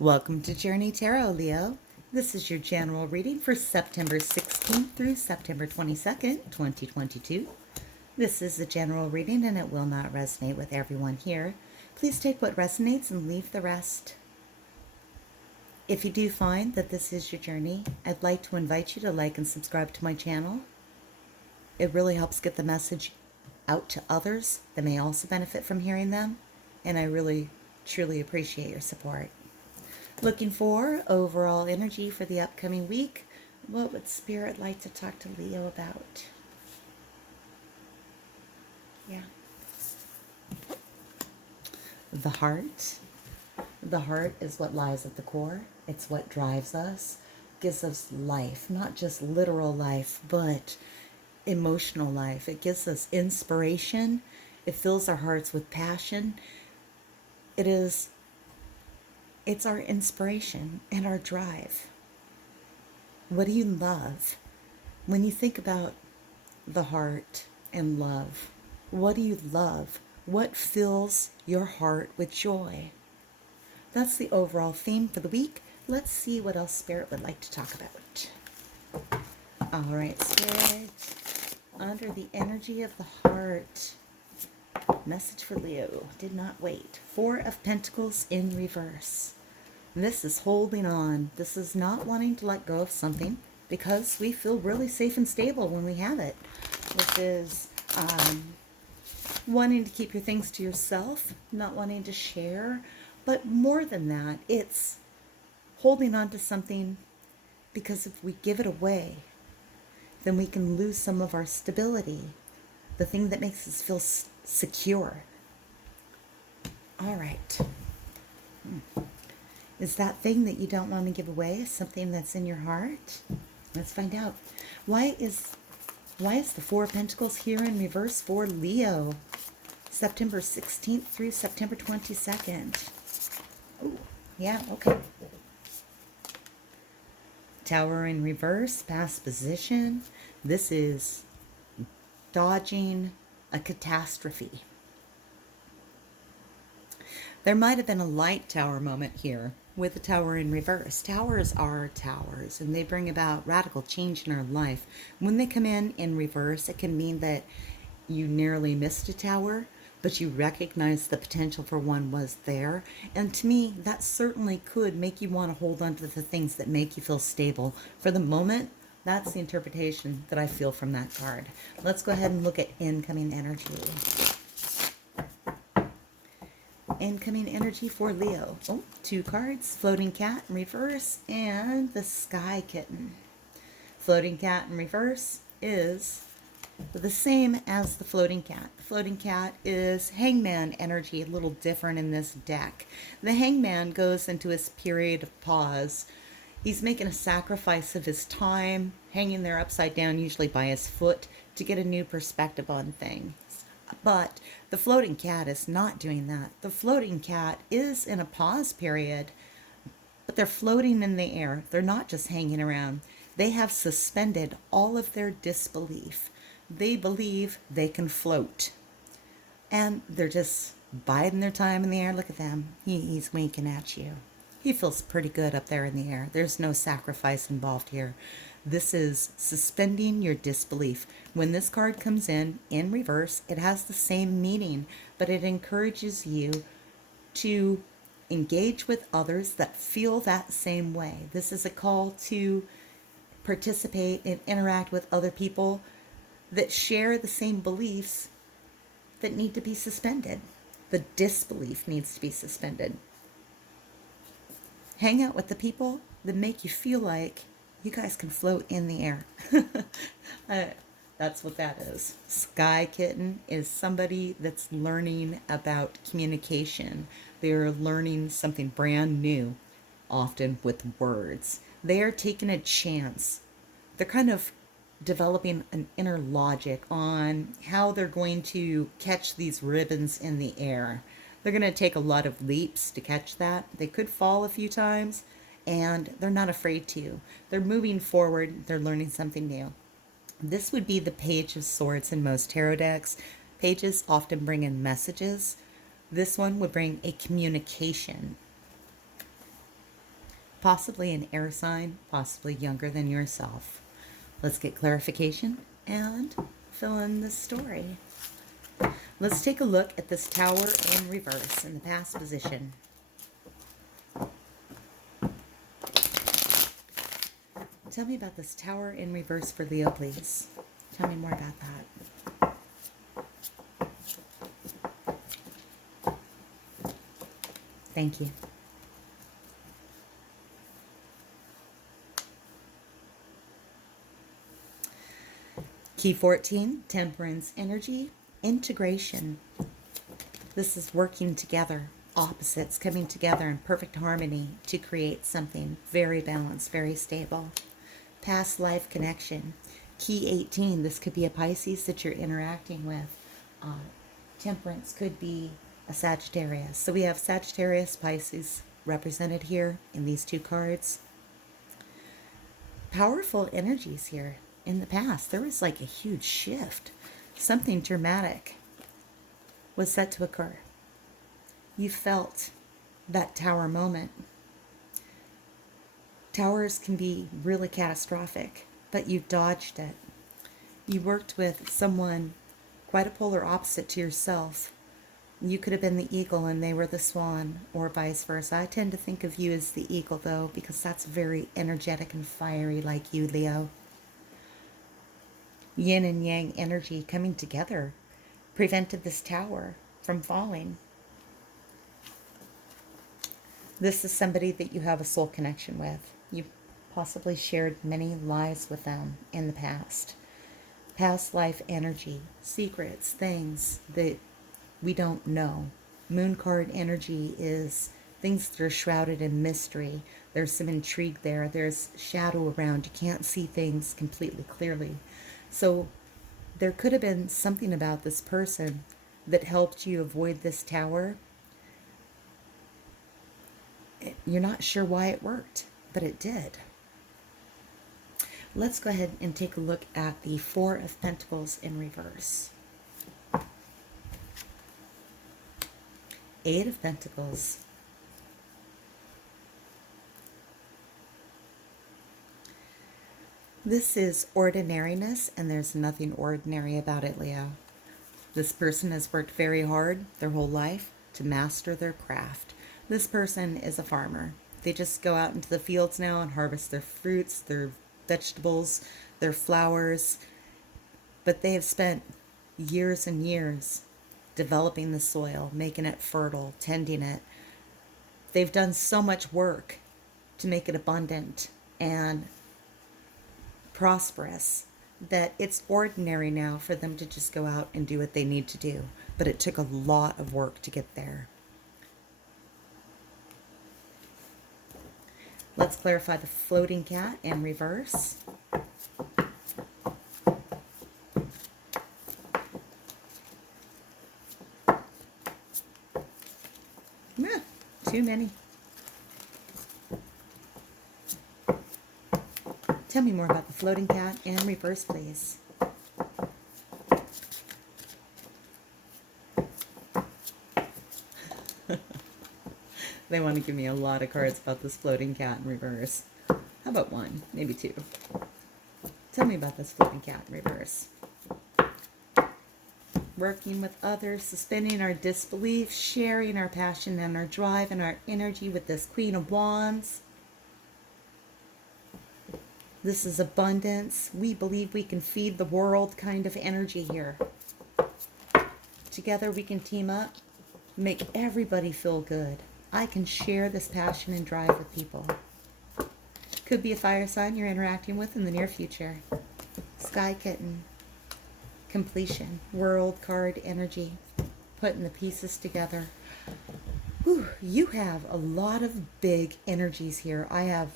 Welcome to Journey Tarot, Leo. This is your general reading for September 16th through September 22nd, 2022. This is a general reading and it will not resonate with everyone here. Please take what resonates and leave the rest. If you do find that this is your journey, I'd like to invite you to like and subscribe to my channel. It really helps get the message out to others that may also benefit from hearing them, and I really, truly appreciate your support. Looking for overall energy for the upcoming week. What would Spirit like to talk to Leo about? Yeah. The heart. The heart is what lies at the core. It's what drives us, gives us life, not just literal life, but emotional life. It gives us inspiration. It fills our hearts with passion. It's our inspiration and our drive. What do you love? When you think about the heart and love, what do you love? What fills your heart with joy? That's the overall theme for the week. Let's see what else Spirit would like to talk about. All right, Spirit, under the energy of the heart, message for Leo, did not wait. 4 of Pentacles in reverse. This is holding on. This is not wanting to let go of something because we feel really safe and stable when we have it. This is wanting to keep your things to yourself, not wanting to share. But more than that, it's holding on to something because if we give it away, then we can lose some of our stability, the thing that makes us feel secure. All right. Is that thing that you don't want to give away something that's in your heart? Let's find out. Why is the 4 of Pentacles here in reverse for Leo? September 16th through September 22nd. Oh, yeah, okay. Tower in reverse, past position. This is dodging a catastrophe. There might have been a light tower moment here with the tower in reverse. Towers are towers, and they bring about radical change in our life. When they come in reverse, it can mean that you narrowly missed a tower, but you recognize the potential for one was there. And to me, that certainly could make you want to hold on to the things that make you feel stable. For the moment, that's the interpretation that I feel from that card. Let's go ahead and look at incoming energy. Incoming energy for Leo. Oh, 2 cards. Floating cat in reverse and the sky kitten. Floating cat in reverse is the same as the floating cat. The floating cat is hangman energy, a little different in this deck. The hangman goes into his period of pause. He's making a sacrifice of his time, hanging there upside down, usually by his foot, to get a new perspective on things. But the floating cat is not doing that. The floating cat is in a pause period, but they're floating in the air. They're not just hanging around. They have suspended all of their disbelief. They believe they can float. And they're just biding their time in the air. Look at them. He's winking at you. He feels pretty good up there in the air. There's no sacrifice involved here. This is suspending your disbelief. When this card comes in reverse, it has the same meaning, but it encourages you to engage with others that feel that same way. This is a call to participate and interact with other people that share the same beliefs that need to be suspended. The disbelief needs to be suspended. Hang out with the people that make you feel like you guys can float in the air. That's what that is. Sky kitten is somebody that's learning about communication. They're learning something brand new, often with words. They are taking a chance. They're kind of developing an inner logic on how they're going to catch these ribbons in the air. They're going to take a lot of leaps to catch that. They could fall a few times, and they're not afraid to. They're moving forward. They're learning something new. This would be the Page of Swords in most tarot decks. Pages often bring in messages. This one would bring a communication. possibly an air sign, possibly younger than yourself. Let's get clarification and fill in the story. Let's take a look at this Tower in reverse in the past position. Tell me about this Tower in reverse for Leo, please. Tell me more about that. Thank you. Key 14, Temperance energy, integration. This is working together, opposites coming together in perfect harmony to create something very balanced, very stable. Past life connection. Key 18, this could be a Pisces that you're interacting with. Temperance could be a Sagittarius. So we have Sagittarius, Pisces represented here in these two cards. Powerful energies here. In the past, there was like a huge shift. Something dramatic was set to occur. You felt that Tower moment. Towers can be really catastrophic, but you dodged it. You worked with someone quite a polar opposite to yourself. You could have been the eagle and they were the swan, or vice versa. I tend to think of you as the eagle, though, because that's very energetic and fiery like you, Leo. Yin and yang energy coming together prevented this tower from falling. This is somebody that you have a soul connection with. You possibly shared many lives with them in the past. Past life energy, secrets, things that we don't know. Moon card energy is things that are shrouded in mystery. There's some intrigue there. There's shadow around. You can't see things completely clearly. So there could have been something about this person that helped you avoid this tower. You're not sure why it worked, but it did. Let's go ahead and take a look at the Four of Pentacles in reverse. Eight of Pentacles. This is ordinariness, and there's nothing ordinary about it, Leo. This person has worked very hard their whole life to master their craft. This person is a farmer. They just go out into the fields now and harvest their fruits, their vegetables, their flowers. But they have spent years and years developing the soil, making it fertile, tending it. They've done so much work to make it abundant and prosperous that it's ordinary now for them to just go out and do what they need to do. But it took a lot of work to get there. Let's clarify the floating cat in reverse. Too many. Tell me more about the floating cat in reverse, please. They want to give me a lot of cards about this floating cat in reverse. How about one? Maybe two. Tell me about this floating cat in reverse. Working with others, suspending our disbelief, sharing our passion and our drive and our energy with this Queen of Wands. This is abundance. We believe we can feed the world kind of energy here. Together we can team up, make everybody feel good. I can share this passion and drive with people. Could be a fire sign you're interacting with in the near future. Sky Kitten. Completion. World card energy. Putting the pieces together. Whew, you have a lot of big energies here. I have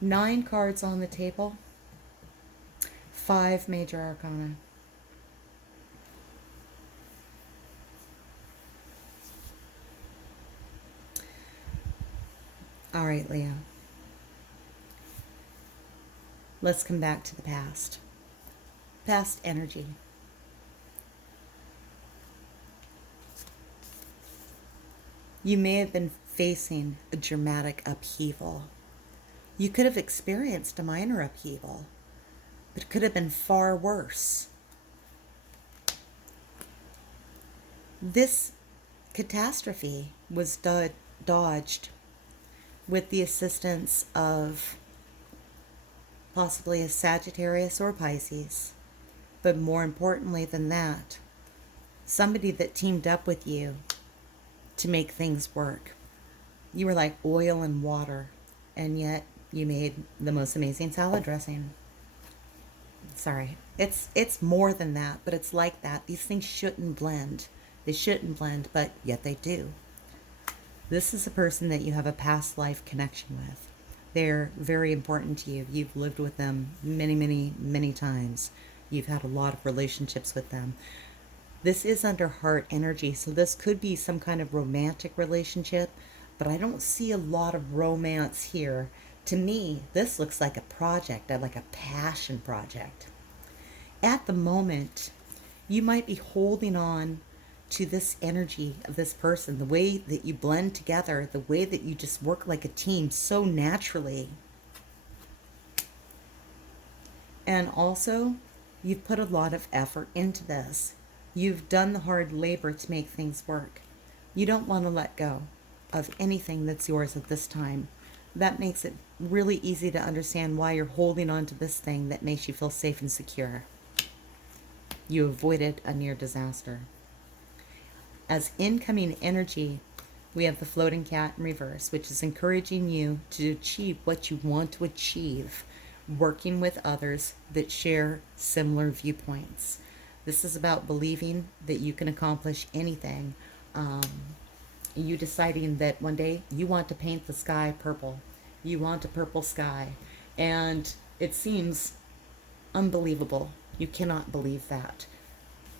9 cards on the table. 5 major arcana. All right, Leo. Let's come back to the past. Past energy. You may have been facing a dramatic upheaval. You could have experienced a minor upheaval, but it could have been far worse. This catastrophe was dodged with the assistance of possibly a Sagittarius or Pisces, but more importantly than that, somebody that teamed up with you to make things work. You were like oil and water, and yet you made the most amazing salad dressing. Sorry. It's more than that, but it's like that. These things shouldn't blend. They shouldn't blend, but yet they do. This is a person that you have a past life connection with. They're very important to you. You've lived with them many, many, many times. You've had a lot of relationships with them. This is under heart energy, so this could be some kind of romantic relationship, but I don't see a lot of romance here. To me, this looks like a project, like a passion project. At the moment, you might be holding on to this energy of this person, the way that you blend together, the way that you just work like a team so naturally. And also, you've put a lot of effort into this. You've done the hard labor to make things work. You don't want to let go of anything that's yours at this time. That makes it really easy to understand why you're holding on to this thing that makes you feel safe and secure. You avoided a near disaster. As incoming energy, we have the floating cat in reverse, which is encouraging you to achieve what you want to achieve, working with others that share similar viewpoints. This is about believing that you can accomplish anything. You deciding that one day you want to paint the sky purple. You want a purple sky. And it seems unbelievable. You cannot believe that.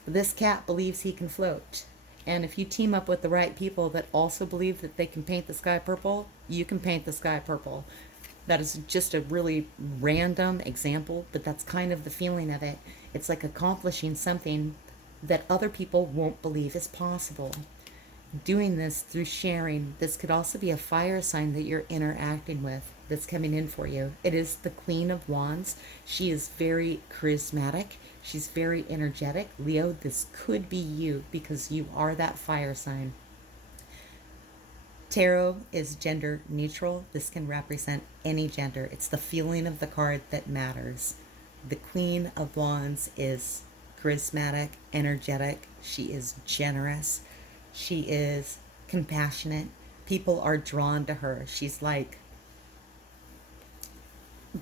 This cat believes he can float. And if you team up with the right people that also believe that they can paint the sky purple, you can paint the sky purple. That is just a really random example, but that's kind of the feeling of it. It's like accomplishing something that other people won't believe is possible. Doing this through sharing. This could also be a fire sign that you're interacting with that's coming in for you. It is the Queen of Wands. She is very charismatic. She's very energetic. Leo, this could be you because you are that fire sign. Tarot is gender neutral. This can represent any gender. It's the feeling of the card that matters. The Queen of Wands is charismatic, energetic. She is generous. She is compassionate. People are drawn to her. She's like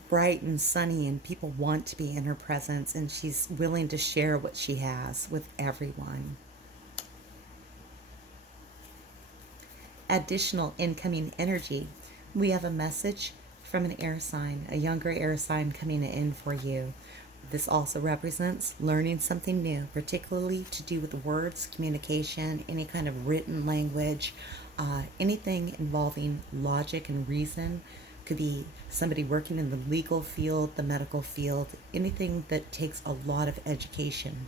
bright and sunny, and people want to be in her presence, and she's willing to share what she has with everyone. Additional incoming energy. We have a message from an air sign, a younger air sign coming in for you. This also represents learning something new, particularly to do with words, communication, any kind of written language, anything involving logic and reason. Could be somebody working in the legal field, the medical field, anything that takes a lot of education,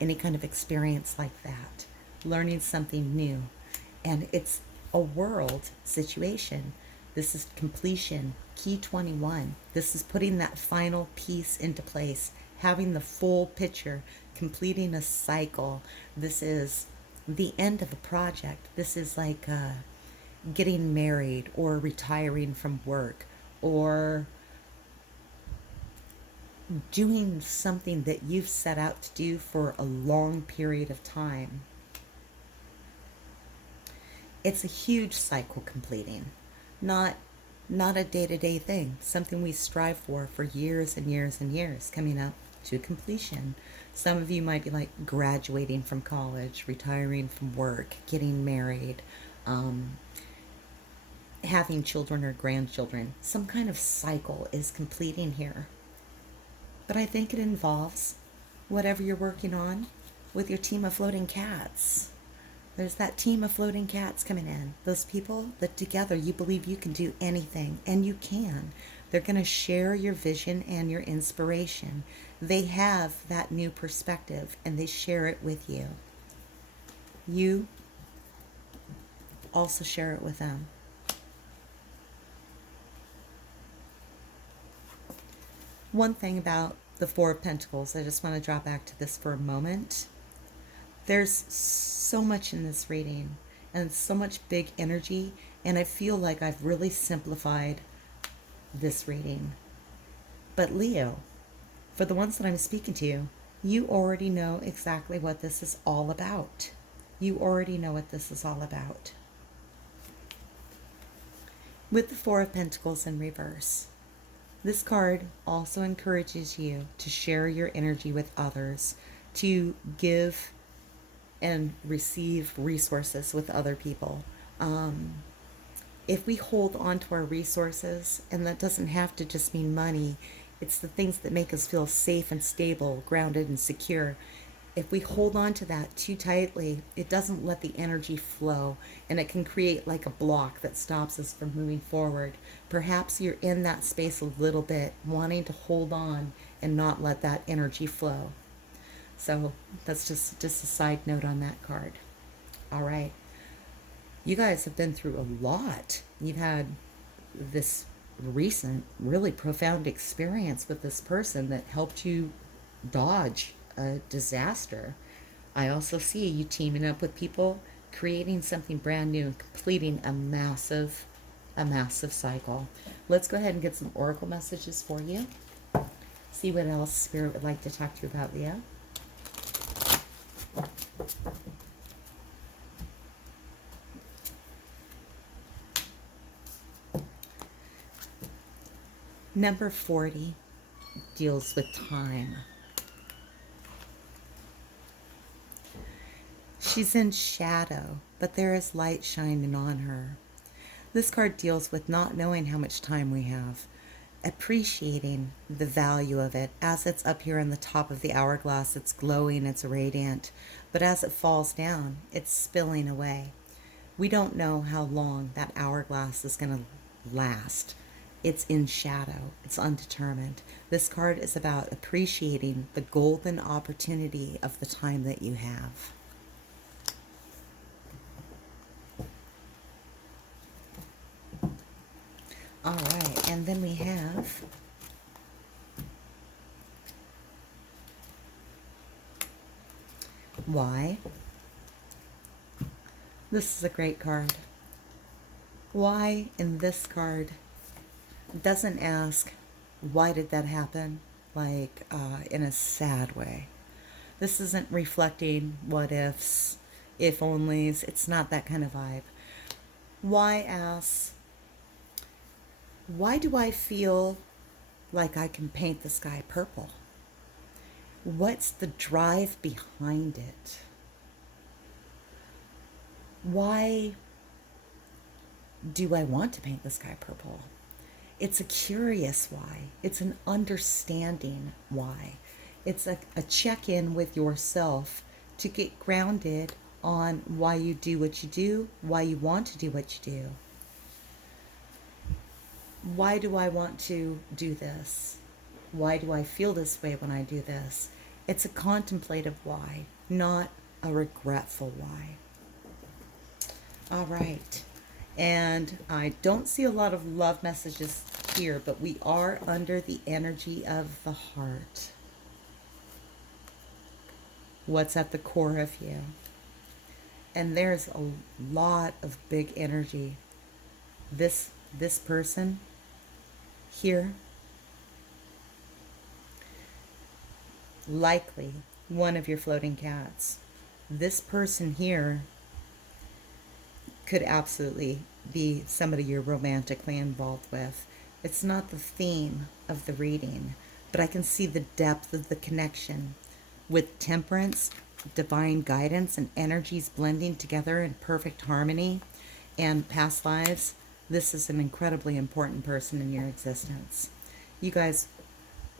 any kind of experience like that, learning something new. And it's a world situation. This is completion, key 21. This is putting that final piece into place, having the full picture, completing a cycle. This is the end of a project. This is like getting married or retiring from work or doing something that you've set out to do for a long period of time. It's a huge cycle completing, not a day-to-day thing, something we strive for years and years and years, coming up to completion. Some of you might be like graduating from college, retiring from work, getting married, having children or grandchildren. Some kind of cycle is completing here. But I think it involves whatever you're working on with your team of floating cats. There's that team of floating cats coming in. Those people that together you believe you can do anything, and you can. They're going to share your vision and your inspiration. They have that new perspective, and they share it with you. You also share it with them. One thing about the Four of Pentacles, I just want to draw back to this for a moment. There's so much in this reading and so much big energy, and I feel like I've really simplified this reading. But Leo, for the ones that I'm speaking to, you already know exactly what this is all about. You already know what this is all about. With the Four of Pentacles in reverse, this card also encourages you to share your energy with others, to give and receive resources with other people. If we hold on to our resources, and that doesn't have to just mean money, it's the things that make us feel safe and stable, grounded and secure. If we hold on to that too tightly, it doesn't let the energy flow, and it can create like a block that stops us from moving forward. Perhaps you're in that space a little bit, wanting to hold on and not let that energy flow. So that's just a side note on that card. All right. You guys have been through a lot. You've had this recent, really profound experience with this person that helped you dodge a disaster. I also see you teaming up with people, creating something brand new, and completing a massive cycle. Let's go ahead and get some oracle messages for you. See what else Spirit would like to talk to you about, Leah. Number 40 deals with time. She's in shadow, but there is light shining on her. This card deals with not knowing how much time we have, appreciating the value of it. As it's up here on the top of the hourglass, it's glowing, it's radiant, but as it falls down, it's spilling away. We don't know how long that hourglass is going to last. It's in shadow. It's undetermined. This card is about appreciating the golden opportunity of the time that you have. All right, and then we have why. This is a great card. Why in this card doesn't ask, why did that happen? Like in a sad way. This isn't reflecting what ifs, if onlys. It's not that kind of vibe. Why asks, why do I feel like I can paint the sky purple? What's the drive behind it? Why do I want to paint the sky purple? It's a curious why. It's an understanding why. It's a check-in with yourself to get grounded on why you do what you do, why you want to do what you do. Why do I want to do this? Why do I feel this way when I do this? It's a contemplative why, not a regretful why. All right. And I don't see a lot of love messages here, but we are under the energy of the heart. What's at the core of you? And there's a lot of big energy. This person here, likely one of your floating cats. This person here could absolutely be somebody you're romantically involved with. It's not the theme of the reading, but I can see the depth of the connection with temperance, divine guidance, and energies blending together in perfect harmony, and past lives. This is an incredibly important person in your existence. You guys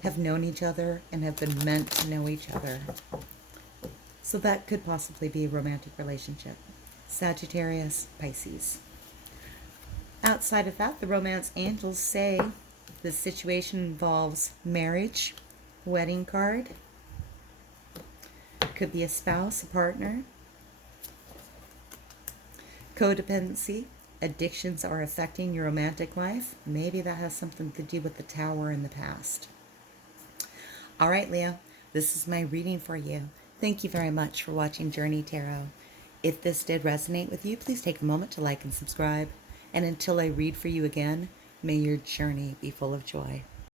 have known each other and have been meant to know each other. So that could possibly be a romantic relationship. Sagittarius, Pisces. Outside of that, the romance angels say this situation involves marriage, wedding card. Could be a spouse, a partner. Codependency, addictions are affecting your romantic life. Maybe that has something to do with the Tower in the past. All right, Leo, this is my reading for you. Thank you very much for watching Journey Tarot. If this did resonate with you, please take a moment to like and subscribe. And until I read for you again, may your journey be full of joy.